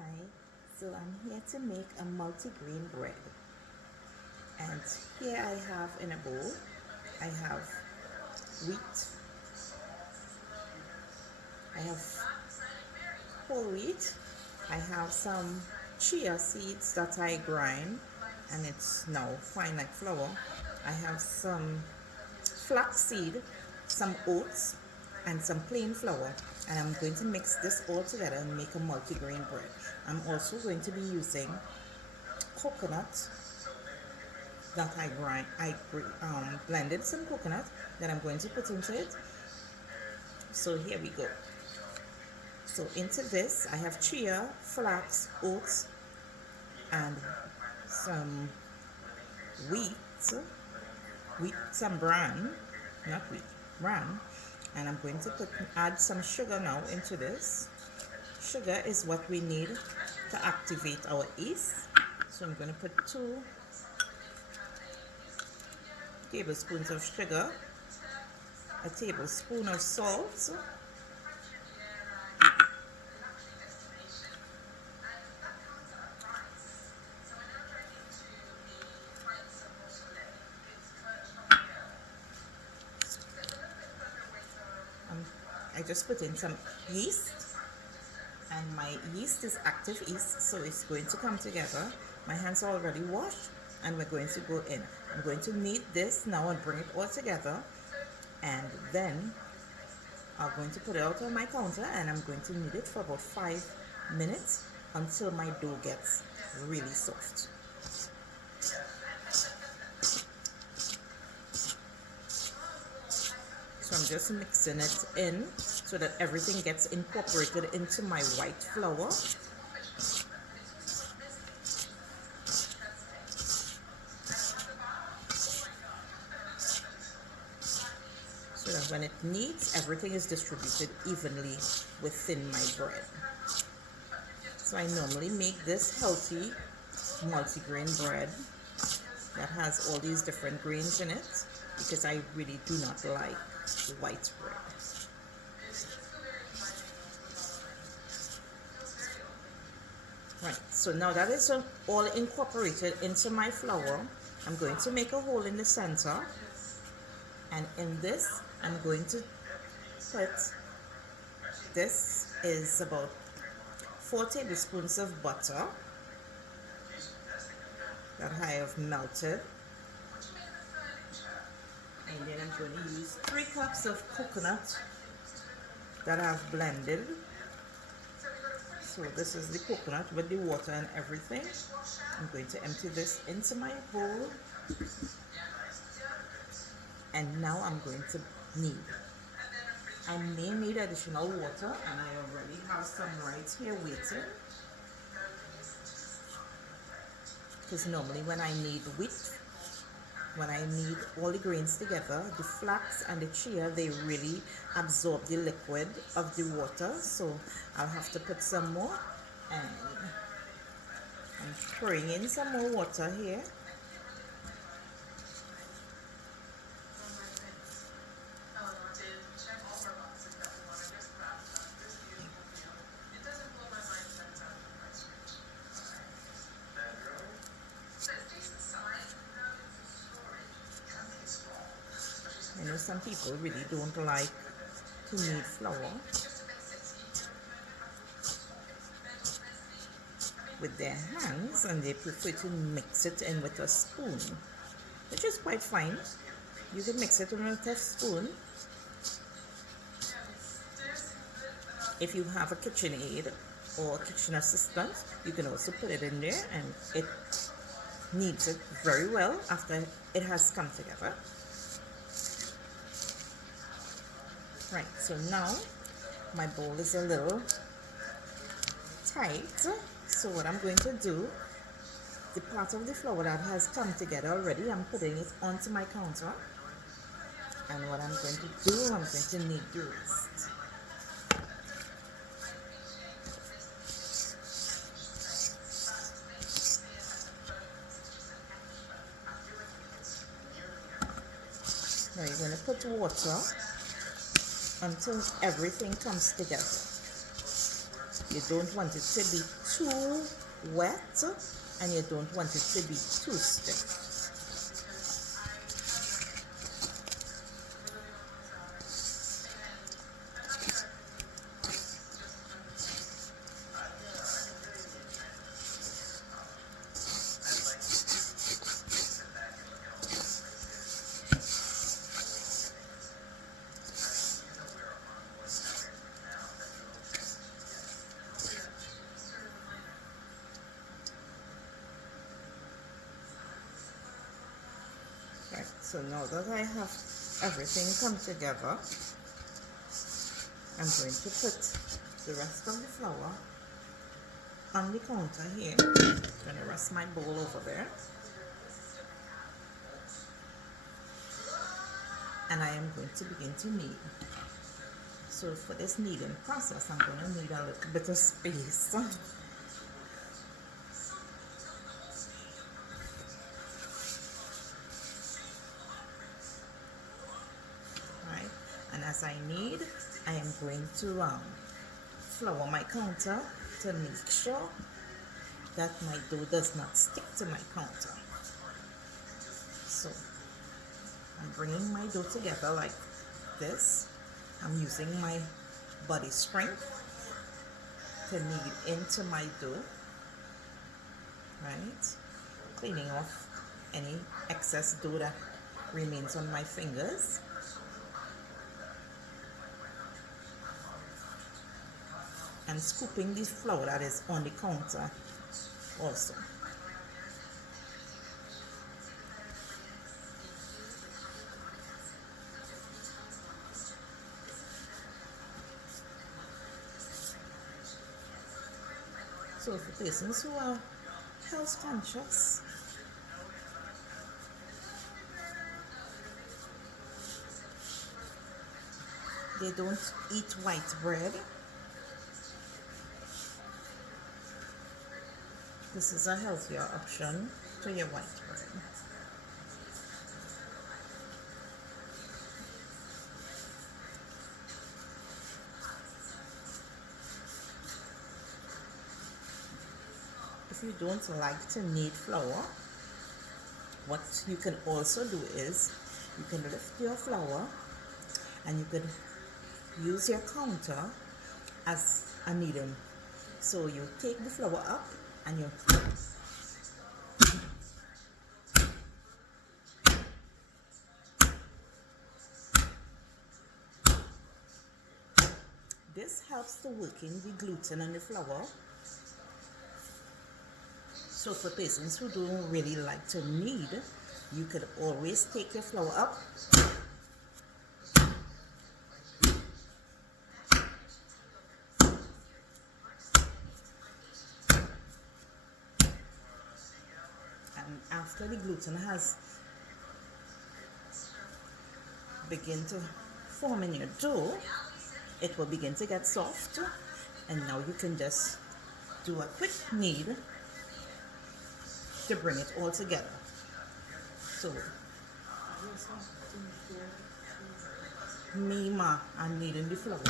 Hi, so I'm here to make a multigrain bread, and here I have in a bowl, I have wheat, I have whole wheat, I have some chia seeds that I grind and it's now fine like flour. I have some flaxseed, some oats, and some plain flour, and I'm going to mix this all together and make a multigrain bread. I'm also going to be using coconut that I grind. Blended some coconut that I'm going to put into it. So here we go. So into this I have chia, flax, oats, and some wheat, some bran, not wheat, bran, and I'm going to add some sugar now into this. Sugar is what we need to activate our yeast. So I'm going to put 2 tablespoons of sugar, a tablespoon of salt, I just put in some yeast, and my yeast is active yeast, so it's going to come together. My hands are already washed, and we're going to go in. I'm going to knead this now and bring it all together, and then I'm going to put it out on my counter, and I'm going to knead it for about 5 minutes until my dough gets really soft. So I'm just mixing it in so that everything gets incorporated into my white flour. So that when it kneads, everything is distributed evenly within my bread. So I normally make this healthy multigrain bread that has all these different grains in it because I really do not like white bread. Right, so now that is all incorporated into my flour, I'm going to make a hole in the center, and in this I'm going to put, this is about 4 tablespoons of butter that I have melted, and then I'm going to use 3 cups of coconut that I've blended. So this is the coconut with the water and everything. I'm going to empty this into my bowl, and now I'm going to knead. I may need additional water, and I already have some right here waiting, because normally when I knead wheat, when I knead all the grains together, the flax and the chia, they really absorb the liquid of the water, so I'll have to put some more, and I'm pouring in some more water here. I know some people really don't like to knead flour with their hands, and they prefer to mix it in with a spoon, which is quite fine. You can mix it in with a spoon. If you have a KitchenAid or a kitchen assistant, you can also put it in there, and it kneads it very well after it has come together. Right, so now my bowl is a little tight, so what I'm going to do, the part of the flour that has come together already, I'm putting it onto my counter, and what I'm going to do, I'm going to knead the rest. Now you're going to put water until everything comes together. You don't want it to be too wet and you don't want it to be too stiff. Right, so now that I have everything come together, I'm going to put the rest of the flour on the counter here. I'm going to rest my bowl over there. And I am going to begin to knead. So for this kneading process, I'm going to need a little bit of space. Right, and as I knead, I am going to flour my counter to make sure that my dough does not stick to my counter. So I'm bringing my dough together like this. I'm using my body strength to knead into my dough, right? Cleaning off any excess dough that remains on my fingers. And scooping the flour that is on the counter also. So for persons who are health conscious, they don't eat white bread, this is a healthier option to your white bread. If you don't like to knead flour, what you can also do is you can lift your flour and you can use your counter as a kneading. So you take the flour up and you this helps to working the gluten on the flour. So for persons who don't really like to knead, you could always take your flour up and after the gluten has begun to form in your dough, it will begin to get soft, and now you can just do a quick knead to bring it all together. So, I'm kneading the flour.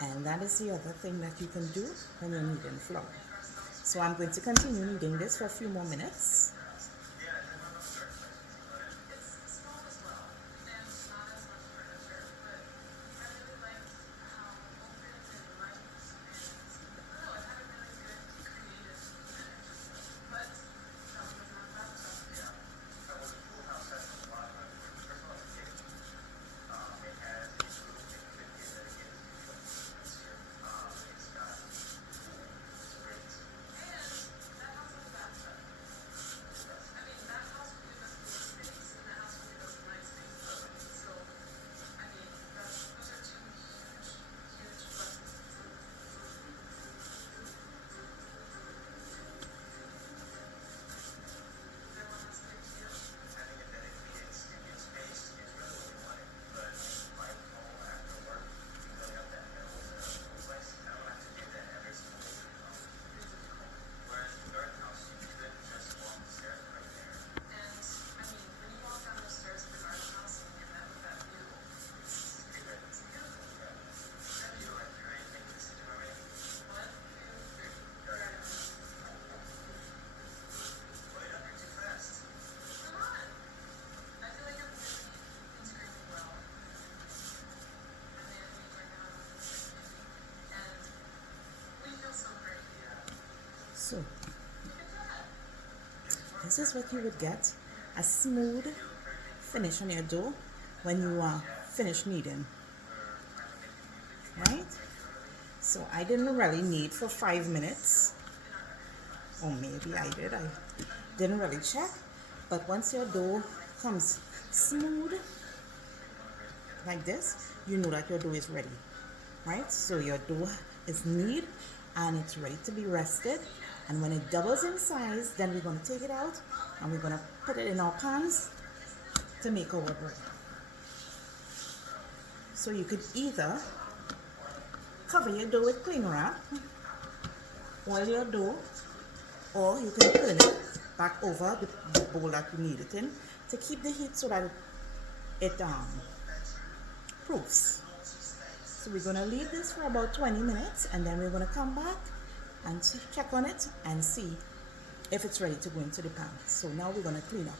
And that is the other thing that you can do when you're kneading flour. So I'm going to continue kneading this for a few more minutes. So this is what you would get, a smooth finish on your dough when you are finished kneading, right? So I didn't really knead for 5 minutes, or maybe I did, I didn't really check, but once your dough comes smooth like this, you know that your dough is ready, right? So your dough is kneaded and it's ready to be rested, and when it doubles in size, then we're going to take it out and we're going to put it in our pans to make our bread. So you could either cover your dough with cling wrap, oil your dough, or you can turn it back over the bowl that you need it in to keep the heat so that it proofs. So we're going to leave this for about 20 minutes and then we're going to come back and check on it and see if it's ready to go into the pan. So now we're going to clean up.